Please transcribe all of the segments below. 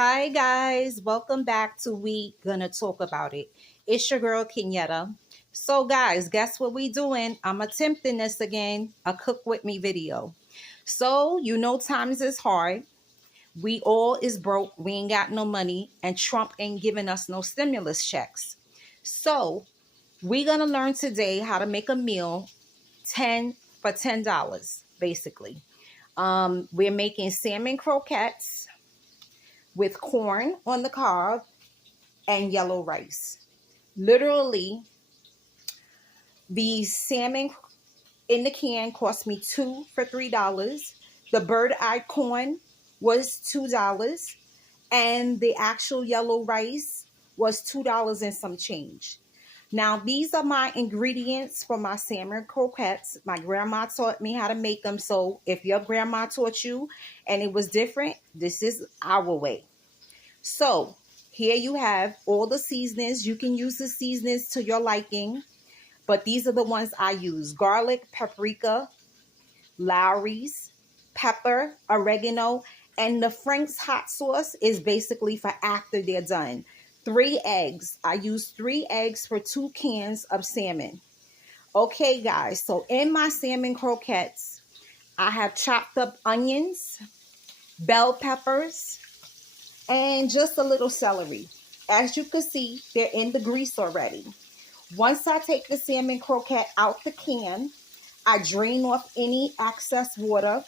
Hi guys, welcome back to We Gonna Talk About It. It's your girl Kenyatta. So guys, guess what we doing? I'm attempting this again, a cook with me video. So times is hard. We all is broke. We ain't got no money, and Trump ain't giving us no stimulus checks. So we gonna learn today how to make a meal 10 for $10, basically. We're making salmon croquettes with corn on the cob and yellow rice. Literally, the salmon in the can cost me two for $3. The bird eye corn was $2. And the actual yellow rice was $2 and some change. Now, these are my ingredients for my salmon croquettes. My grandma taught me how to make them. So if your grandma taught you and it was different, this is our way. So here you have all the seasonings. You can use the seasonings to your liking, but these are the ones I use: garlic, paprika, Lowry's, pepper, oregano, and the Frank's hot sauce is basically for after they're done. 3 eggs. I use 3 eggs for 2 cans of salmon. Okay, guys, so in my salmon croquettes, I have chopped up onions, bell peppers, and just a little celery. As you can see, they're in the grease already. Once I take the salmon croquette out the can, I drain off any excess water,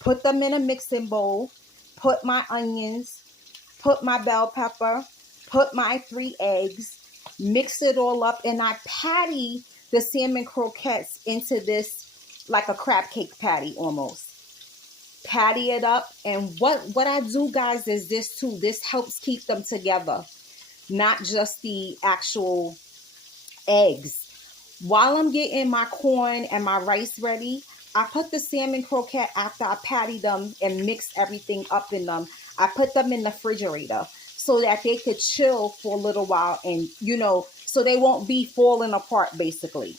put them in a mixing bowl, put my onions, put my bell pepper, put my 3 eggs, mix it all up, and I patty the salmon croquettes into this like a crab cake patty almost. Patty it up, and what I do, guys, is this too. This helps keep them together, not just the actual eggs. While I'm getting my corn and my rice ready, I put the salmon croquette after I patty them and mix everything up in them. I put them in the refrigerator so that they could chill for a little while and, so they won't be falling apart basically.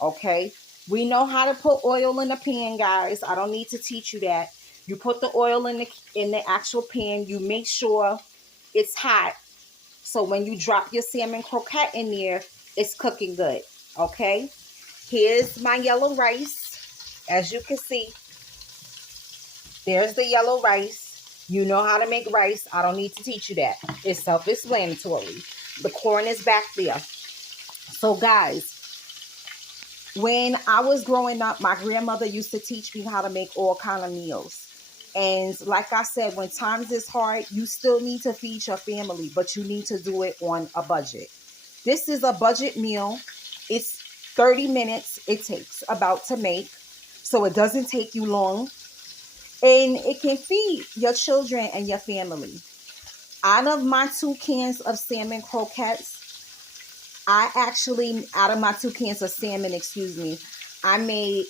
Okay. We know how to put oil in the pan, guys. I don't need to teach you that. You put the oil in the actual pan. You make sure it's hot. So when you drop your salmon croquette in there, it's cooking good. Okay. Here's my yellow rice. As you can see, there's the yellow rice. You know how to make rice. I don't need to teach you that. It's self-explanatory. The corn is back there. So guys, when I was growing up, my grandmother used to teach me how to make all kind of meals. And like I said, when times is hard, you still need to feed your family, but you need to do it on a budget. This is a budget meal. It's 30 minutes it takes about to make, so it doesn't take you long. And it can feed your children and your family. Out of my 2 cans of salmon croquettes, out of my 2 cans of salmon, I made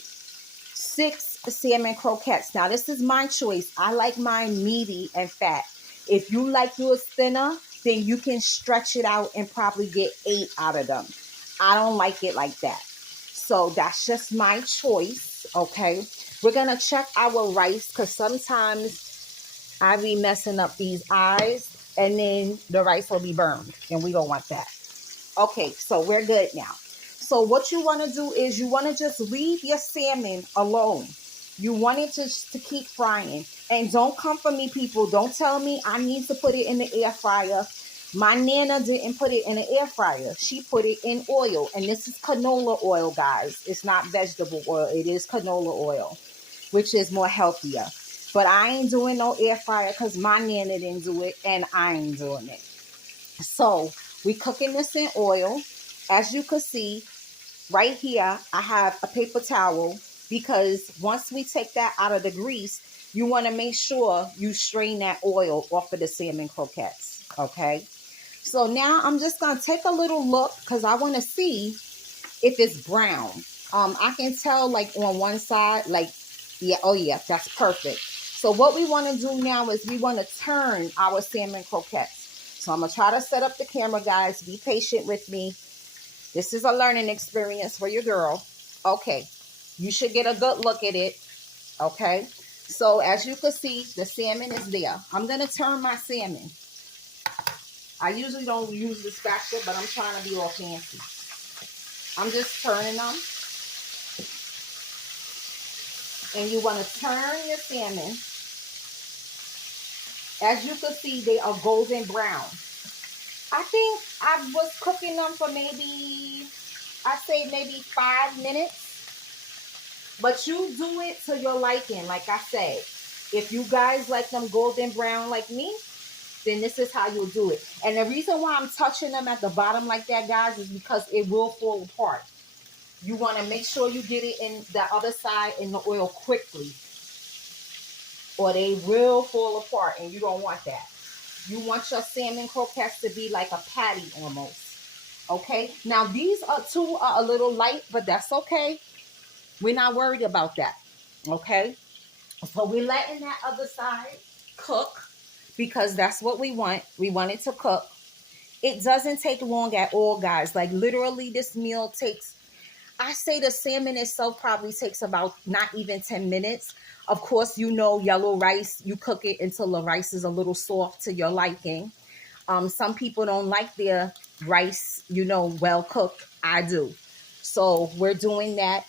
6 salmon croquettes. Now, this is my choice. I like mine meaty and fat. If you like yours thinner, then you can stretch it out and probably get 8 out of them. I don't like it like that. So that's just my choice, okay? We're going to check our rice because sometimes I be messing up these eyes and then the rice will be burned and we don't want that. Okay, so we're good now. So what you want to do is you want to just leave your salmon alone. You want it to keep frying. And don't come for me, people. Don't tell me I need to put it in the air fryer. My Nana didn't put it in the air fryer. She put it in oil. And this is canola oil, guys. It's not vegetable oil. It is canola oil, which is more healthier. But I ain't doing no air fryer because my Nana didn't do it and I ain't doing it. So we cooking this in oil. As you can see, right here, I have a paper towel because once we take that out of the grease, you want to make sure you strain that oil off of the salmon croquettes. Okay. So now I'm just going to take a little look because I want to see if it's brown. I can tell like on one side, like, yeah, oh yeah, that's perfect. So what we want to do now is we want to turn our salmon croquettes. So I'm going to try to set up the camera, guys. Be patient with me. This is a learning experience for your girl. Okay. You should get a good look at it. Okay. So as you can see, the salmon is there. I'm going to turn my salmon. I usually don't use the spatula, but I'm trying to be all fancy. I'm just turning them. And you want to turn your salmon. As you can see, they are golden brown. I think I was cooking them for maybe, I say maybe 5 minutes. But you do it to your liking, like I said. If you guys like them golden brown like me, then this is how you'll do it. And the reason why I'm touching them at the bottom like that, guys, is because it will fall apart. You want to make sure you get it in the other side in the oil quickly, or they will fall apart, and you don't want that. You want your salmon croquettes to be like a patty almost. Okay? Now, these two are a little light, but that's okay. We're not worried about that. Okay? So we're letting that other side cook because that's what we want. We want it to cook. It doesn't take long at all, guys. Like literally this meal takes, I say the salmon itself probably takes about not even 10 minutes. Of course, you know, yellow rice, you cook it until the rice is a little soft to your liking. Some people don't like their rice, you know, well cooked. I do. So we're doing that.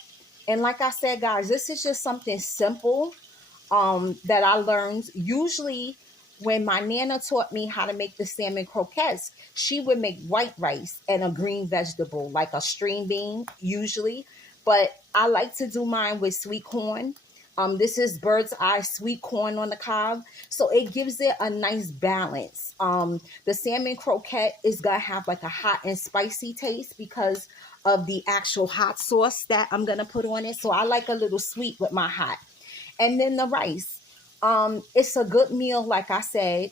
And like I said, guys, this is just something simple that I learned. Usually when my Nana taught me how to make the salmon croquettes, she would make white rice and a green vegetable, like a string bean usually. But I like to do mine with sweet corn. This is bird's eye sweet corn on the cob. So it gives it a nice balance. The salmon croquette is going to have like a hot and spicy taste because of the actual hot sauce that I'm going to put on it. So I like a little sweet with my hot. And then the rice. It's a good meal, like I said.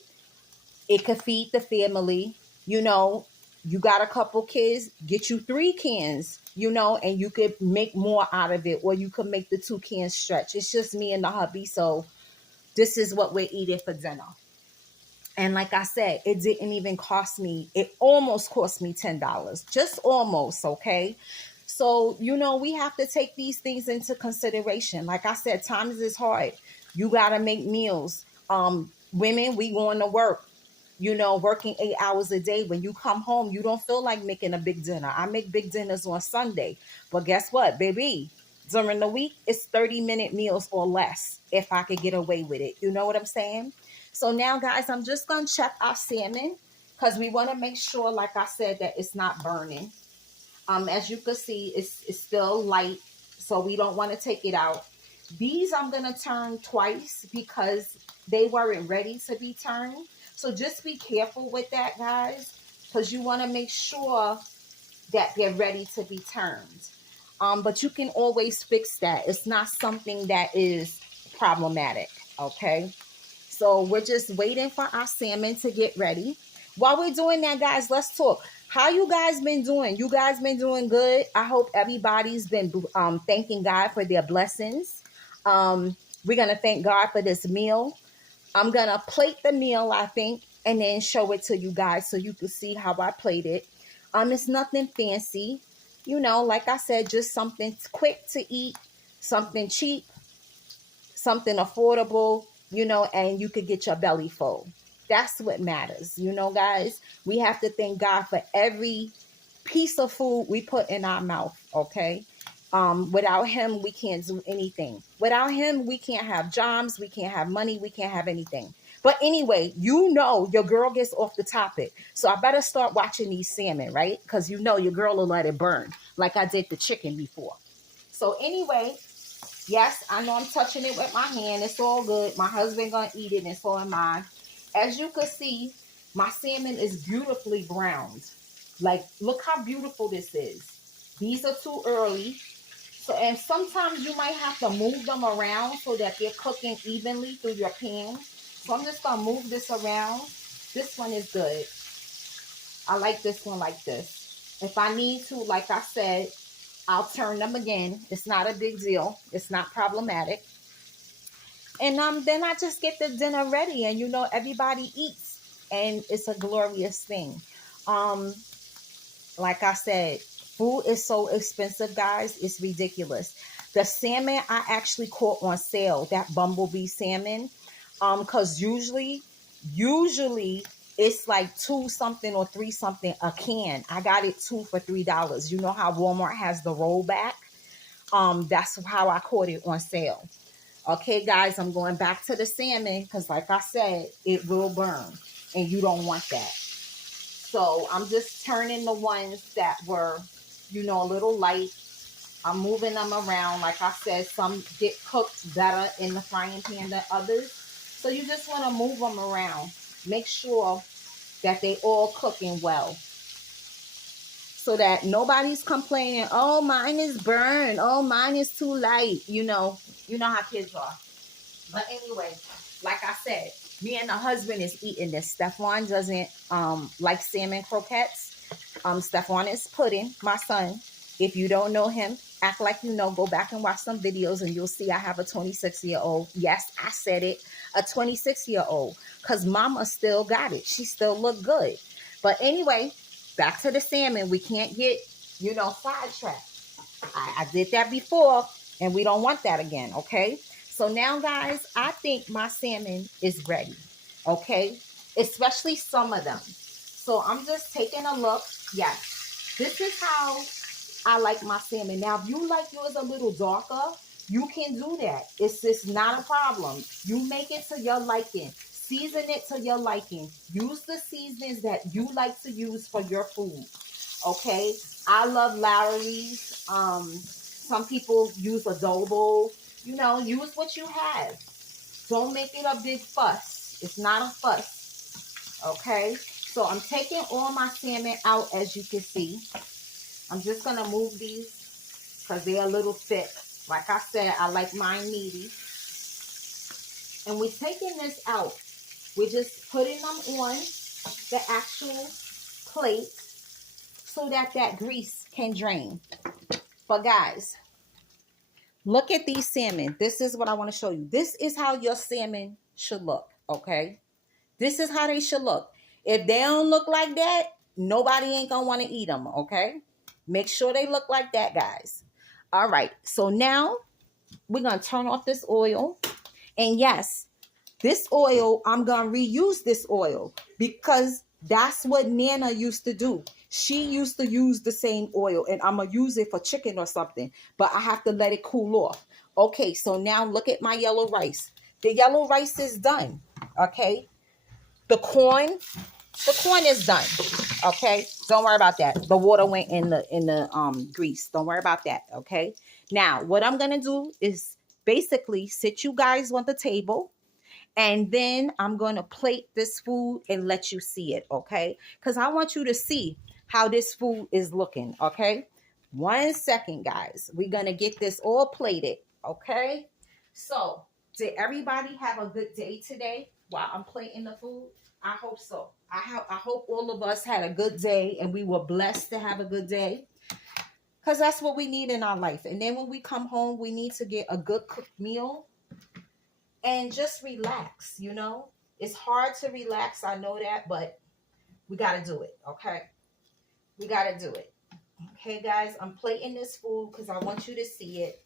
It could feed the family. You know, you got a couple kids, get you 3 cans, you know, and you could make more out of it, or you could make the 2 cans stretch. It's just me and the hubby, so this is what we're eating for dinner. And like I said, it didn't even cost me, it almost cost me $10. Just almost, okay? So, you know, we have to take these things into consideration. Like I said, times is hard. You got to make meals. Women, we going to work, you know, working 8 hours a day. When you come home, you don't feel like making a big dinner. I make big dinners on Sunday. But guess what, baby? During the week, it's 30-minute meals or less if I could get away with it. You know what I'm saying? So now, guys, I'm just going to check our salmon because we want to make sure, like I said, that it's not burning. As you can see, it's still light, so we don't want to take it out. These I'm going to turn twice because they weren't ready to be turned. So just be careful with that, guys, because you want to make sure that they're ready to be turned. But you can always fix that. It's not something that is problematic, okay? So we're just waiting for our salmon to get ready. While we're doing that, guys, let's talk. How you guys been doing? You guys been doing good? I hope everybody's been thanking God for their blessings. We're going to thank God for this meal. I'm going to plate the meal, I think, and then show it to you guys so you can see how I plate it. It's nothing fancy. You know, like I said, just something quick to eat, something cheap, something affordable, you know, and you could get your belly full. That's what matters. You know, guys, we have to thank God for every piece of food we put in our mouth, okay? Without him, we can't do anything. Without him, we can't have jobs, we can't have money, we can't have anything. But anyway, you know your girl gets off the topic. So I better start watching these salmon, right? Because you know your girl will let it burn like I did the chicken before. So anyway, yes, I know I'm touching it with my hand. It's all good. My husband gonna eat it, and so am I. As you can see, my salmon is beautifully browned. Like, look how beautiful this is. These are too early. So, and sometimes you might have to move them around so that they're cooking evenly through your pan. So I'm just gonna move this around. This one is good. I like this one like this. If I need to, like I said, I'll turn them again. It's not a big deal. It's not problematic. And then I just get the dinner ready, and you know everybody eats, and it's a glorious thing. Um, like I said, food is so expensive, guys. It's ridiculous. The salmon I actually caught on sale, that bumblebee salmon, because usually It's like 2 something or 3 something a can. I got it 2 for $3. You know how Walmart has the rollback? That's how I caught it on sale. Okay, guys, I'm going back to the salmon because, like I said, it will burn, and you don't want that. So I'm just turning the ones that were, a little light. I'm moving them around. Like I said, some get cooked better in the frying pan than others. So you just want to move them around. Make sure that they all cooking well, so that nobody's complaining, oh, mine is burned, oh, mine is too light. You know how kids are. But anyway, like I said, me and the husband is eating this. Stefan doesn't like salmon croquettes. Stefan is pudding, my son. If you don't know him, act like you know. Go back and watch some videos and you'll see I have a 26-year-old. Yes, I said it, a 26-year-old. Because mama still got it. She still look good. But anyway, back to the salmon. We can't get, sidetracked. I did that before, and we don't want that again, okay? So now, guys, I think my salmon is ready, okay? Especially some of them. So I'm just taking a look. Yes, this is how I like my salmon. Now, if you like yours a little darker, you can do that. It's just not a problem. You make it to your liking. Season it to your liking. Use the seasonings that you like to use for your food. Okay? I love Lawry's. Some people use adobo. Use what you have. Don't make it a big fuss. It's not a fuss. Okay? So I'm taking all my salmon out, as you can see. I'm just going to move these because they're a little thick. Like I said, I like mine meaty. And we're taking this out. We're just putting them on the actual plate so that that grease can drain. But guys, look at these salmon. This is what I want to show you. This is how your salmon should look, okay? This is how they should look. If they don't look like that, nobody ain't going to want to eat them, okay? Make sure they look like that, guys. All right. So now we're going to turn off this oil. And yes, this oil, I'm going to reuse this oil because that's what Nana used to do. She used to use the same oil, and I'm going to use it for chicken or something, but I have to let it cool off. Okay, so now look at my yellow rice. The yellow rice is done, okay? The corn is done, okay? Don't worry about that. The water went in the grease. Don't worry about that, okay? Now, what I'm going to do is basically sit you guys on the table, and then I'm going to plate this food and let you see it, okay? Because I want you to see how this food is looking, okay? 1 second, guys. We're going to get this all plated, okay? So, did everybody have a good day today while I'm plating the food? I hope so. I hope all of us had a good day and we were blessed to have a good day. Because that's what we need in our life. And then when we come home, we need to get a good cooked meal and just relax, It's hard to relax, I know that, but we got to do it, okay? We got to do it. Okay, guys, I'm plating this food because I want you to see it.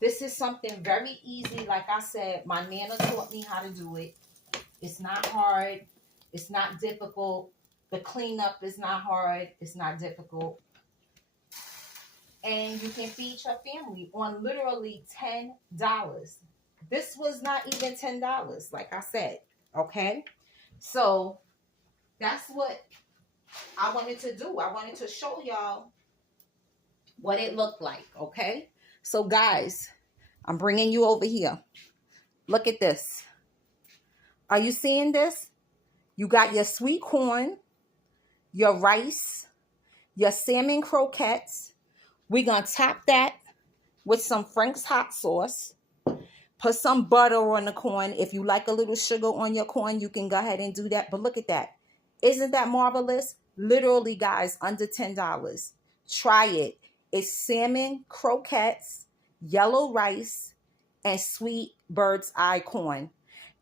This is something very easy. Like I said, my Nana taught me how to do it. It's not hard. It's not difficult. The cleanup is not hard. It's not difficult. And you can feed your family on literally $10. This was not even $10, like I said, okay? So that's what I wanted to do. I wanted to show y'all what it looked like, okay? So guys, I'm bringing you over here. Look at this. Are you seeing this? You got your sweet corn, your rice, your salmon croquettes. We're going to top that with some Frank's hot sauce. Put some butter on the corn. If you like a little sugar on your corn, you can go ahead and do that. But look at that. Isn't that marvelous? Literally, guys, under $10. Try it. It's salmon croquettes, yellow rice, and sweet bird's eye corn.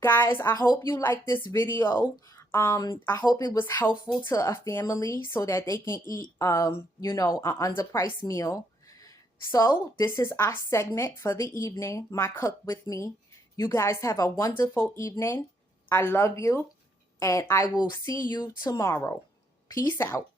Guys, I hope you like this video. I hope it was helpful to a family so that they can eat, an underpriced meal. So this is our segment for the evening, my cook with me. You guys have a wonderful evening. I love you. and I will see you tomorrow. Peace out.